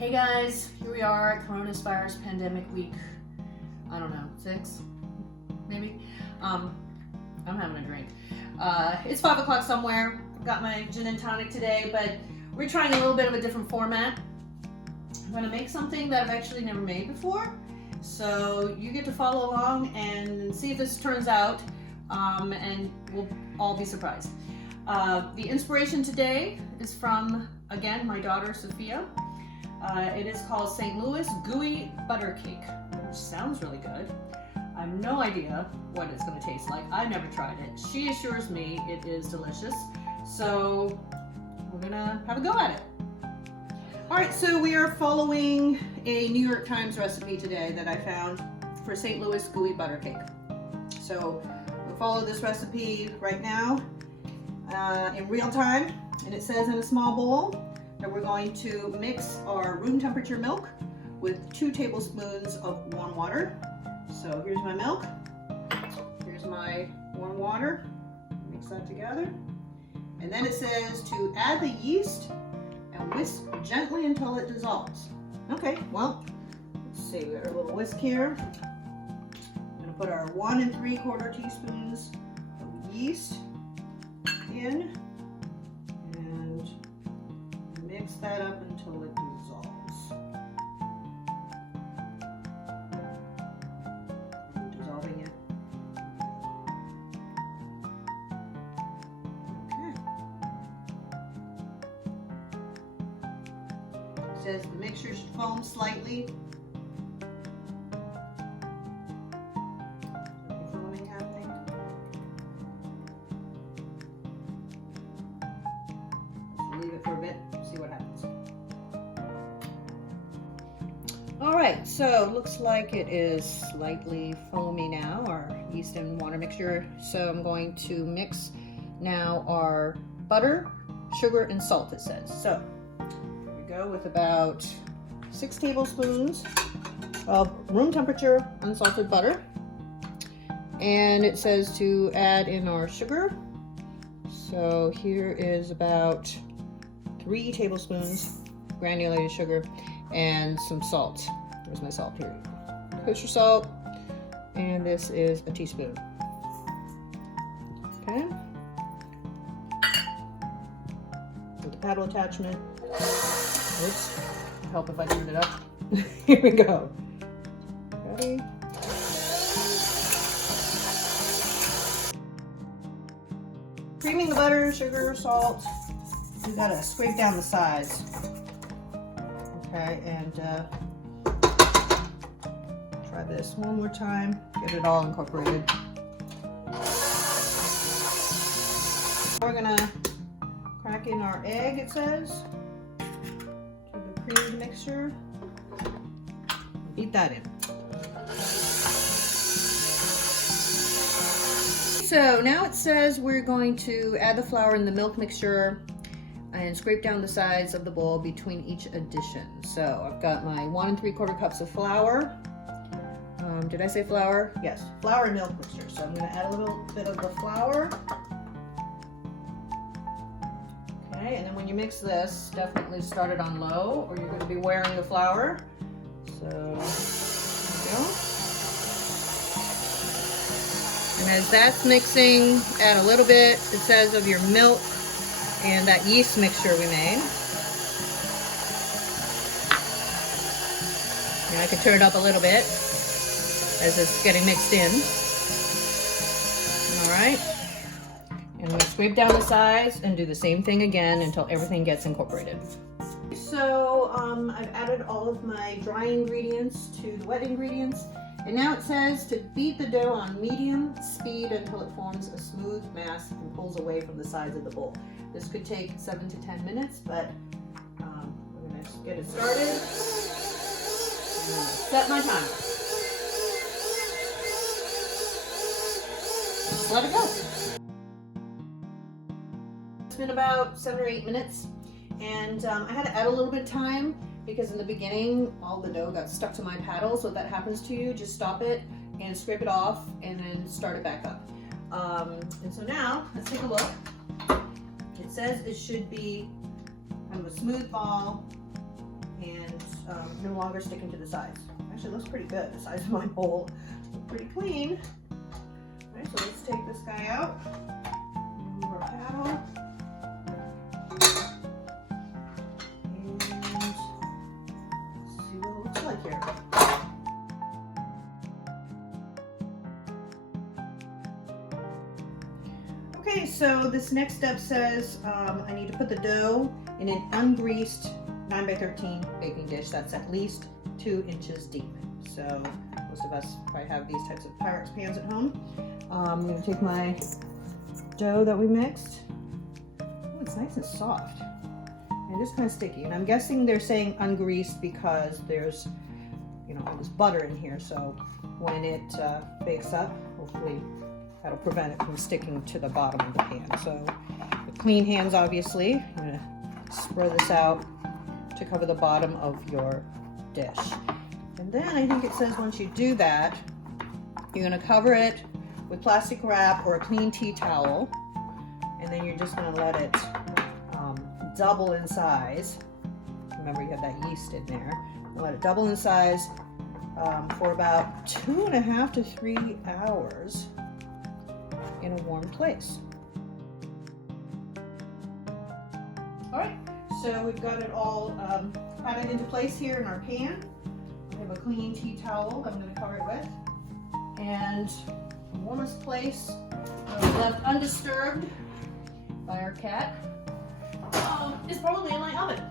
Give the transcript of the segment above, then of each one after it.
Hey guys, here we are, coronavirus pandemic week, I don't know, 6, maybe? I'm having a drink. It's 5 o'clock somewhere. I've got my gin and tonic today, but we're trying a little bit of a different format. I'm gonna make something that I've actually never made before. So you get to follow along and see if this turns out, and we'll all be surprised. The inspiration today is from, again, my daughter Sophia. It is called St. Louis Gooey Butter Cake, which sounds really good. I have no idea what it's going to taste like. I never tried it. She assures me it is delicious. So we're going to have a go at it. All right, so we are following a New York Times recipe today that I found for St. Louis Gooey Butter Cake. So we'll follow this recipe right now in real time. And it says in a small bowl that we're going to mix our room temperature milk with 2 tablespoons of warm water. So here's my milk, here's my warm water, mix that together. And then it says to add the yeast and whisk gently until it dissolves. Okay, well, let's see, we got our little whisk here. I'm gonna put our 1 3/4 teaspoons of yeast in. Mix that up until it dissolves. Dissolving it. Okay. It says the mixture should foam slightly. Foaming happening. Just leave it for a bit. See what happens. All right, so it looks like it is slightly foamy now, our yeast and water mixture. So I'm going to mix now our butter, sugar, and salt, it says. So here we go with about 6 tablespoons of room temperature unsalted butter. And it says to add in our sugar. So here is about 3 tablespoons granulated sugar and some salt. There's my salt here. Kosher salt, and this is a teaspoon. Okay. With the paddle attachment. Oops. Help if I screwed it up. Here we go. Ready? Creaming the butter, sugar, salt. You gotta scrape down the sides, okay, and try this one more time, get it all incorporated. We're gonna crack in our egg, it says, to the creamed mixture, beat that in. So now it says we're going to add the flour in the milk mixture and scrape down the sides of the bowl between each addition. So I've got my 1 3/4 cups of flour. Did I say flour? Yes, flour and milk mixture. So I'm going to add a little bit of the flour. Okay, and then when you mix this, definitely start it on low or you're going to be wearing the flour. So there we go. And as that's mixing, add a little bit, it says, of your milk and that yeast mixture we made. Now I can turn it up a little bit as it's getting mixed in. All right. And we scrape down the sides and do the same thing again until everything gets incorporated. So I've added all of my dry ingredients to the wet ingredients. And now it says to beat the dough on medium speed until it forms a smooth mass and pulls away from the sides of the bowl. This could take 7 to 10 minutes, but we're going to get it started. I'm going to set my timer. Just let it go. It's been about 7 or 8 minutes, and I had to add a little bit of time because in the beginning all the dough got stuck to my paddle. So if that happens to you, just stop it and scrape it off and then start it back up. And so now let's take a look. It says it should be kind of a smooth ball, and no longer sticking to the sides. Actually, it looks pretty good. The size of my bowl looks pretty clean. All right, so let's take this guy out. Move our paddle. And see what it looks like here. Okay, so this next step says I need to put the dough in an ungreased 9x13 baking dish that's at least 2 inches deep. So most of us probably have these types of Pyrex pans at home. I'm going to take my dough that we mixed. Oh, it's nice and soft. And just kind of sticky. And I'm guessing they're saying ungreased because there's, you know, all this butter in here. So when it bakes up, hopefully that'll prevent it from sticking to the bottom of the pan. So with clean hands, obviously, I'm going to spread this out to cover the bottom of your dish. And then I think it says once you do that, you're going to cover it with plastic wrap or a clean tea towel, and then you're just going to let it double in size. Remember, you have that yeast in there. Let it double in size for about 2.5 to 3 hours in a warm place. All right, so we've got it all patted into place here in our pan. We have a clean tea towel that I'm going to cover it with, and the warmest place left undisturbed by our cat is probably in my oven.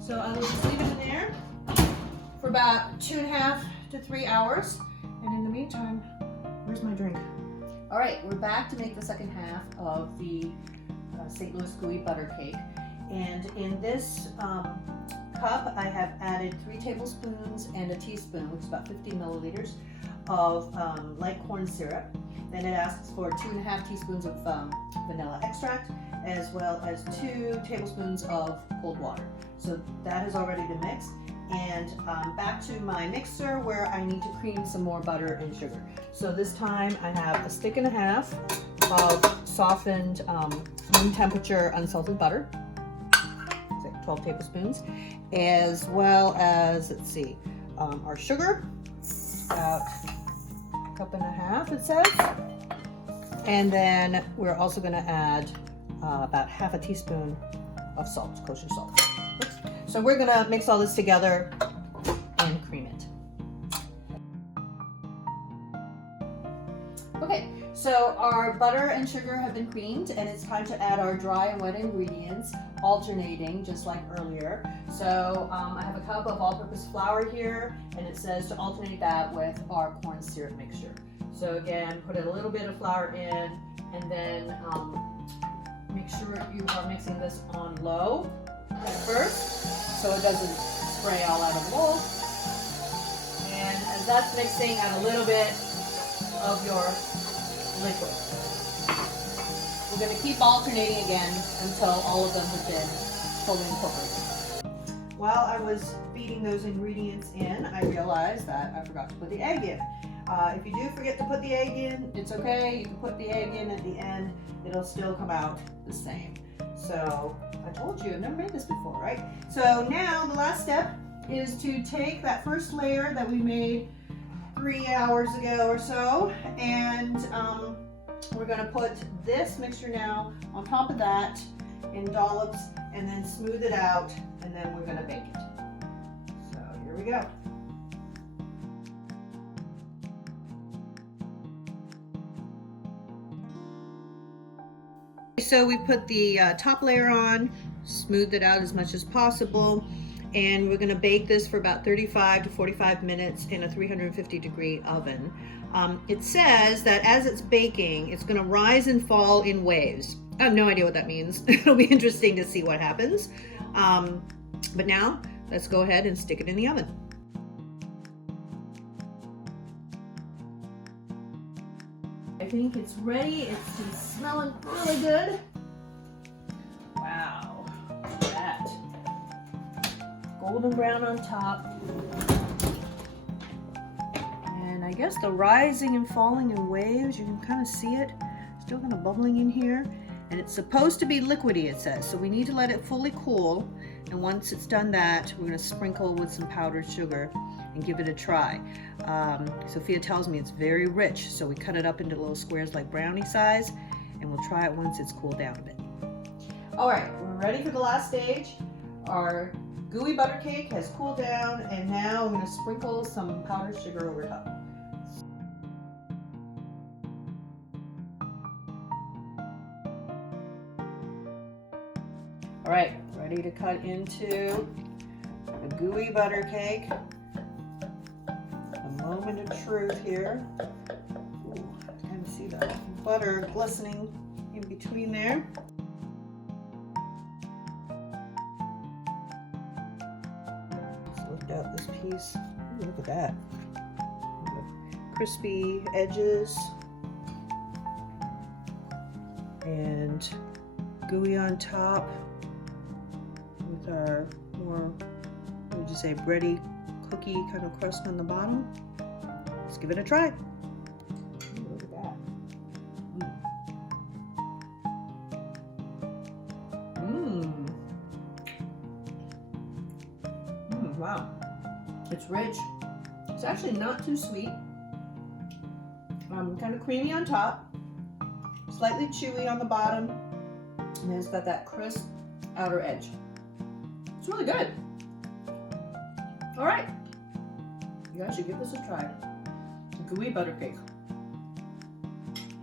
So I will just leave it in there for about 2.5 to 3 hours, and in the meantime, where's my drink? All right, we're back to make the second half of the St. Louis Gooey butter cake. And in this cup, I have added 3 tablespoons and a teaspoon, which is about 50 milliliters, of light corn syrup. Then it asks for 2.5 teaspoons of vanilla extract, as well as 2 tablespoons of cold water. So that has already been mixed. And back to my mixer where I need to cream some more butter and sugar. So this time I have 1.5 sticks of softened room temperature unsalted butter. It's like 12 tablespoons. As well as, let's see, our sugar, about 1.5 cups it says. And then we're also going to add about 1/2 teaspoon of salt, kosher salt. Oops. So we're gonna mix all this together and cream it. Okay, so our butter and sugar have been creamed, and it's time to add our dry and wet ingredients, alternating just like earlier. So I have a cup of all-purpose flour here, and it says to alternate that with our corn syrup mixture. So again, put a little bit of flour in, and then make sure you are mixing this on low at first, so it doesn't spray all out of the bowl. And as that's mixing, add a little bit of your liquid. We're going to keep alternating again until all of them have been fully incorporated. While I was beating those ingredients in, I realized that I forgot to put the egg in. If you do forget to put the egg in, it's okay. You can put the egg in at the end. It'll still come out the same. So I told you, I've never made this before, right? So now the last step is to take that first layer that we made 3 hours ago or so, and we're going to put this mixture now on top of that in dollops, and then smooth it out, and then we're going to bake it. So here we go. So we put the top layer on, smoothed it out as much as possible, and we're going to bake this for about 35 to 45 minutes in a 350 degree oven. It says that as it's baking, it's going to rise and fall in waves. I have no idea what that means. It'll be interesting to see what happens. But now, let's go ahead and stick it in the oven. I think it's ready. It's smelling really good. Wow, look at that. Golden brown on top. And I guess the rising and falling in waves, you can kind of see it. Still kind of bubbling in here. And it's supposed to be liquidy, it says. So we need to let it fully cool And once it's done that, we're going to sprinkle with some powdered sugar and give it a try. Sophia tells me it's very rich, so we cut it up into little squares like brownie size, and we'll try it once it's cooled down a bit. All right, we're ready for the last stage. Our gooey butter cake has cooled down, and now I'm going to sprinkle some powdered sugar over top. All right, ready to cut into the gooey butter cake. A moment of truth here. Ooh, I kind of see the butter glistening in between there. Let's lift out this piece. Ooh, look at that. Crispy edges and gooey on top with our more, what would you say, bready cookie kind of crust on the bottom. Let's give it a try. Ooh, look at that. Wow. It's rich. It's actually not too sweet. Kind of creamy on top, slightly chewy on the bottom, and then it's got that crisp outer edge. It's really good. All right, you guys should give this a try. Gooey butter cake.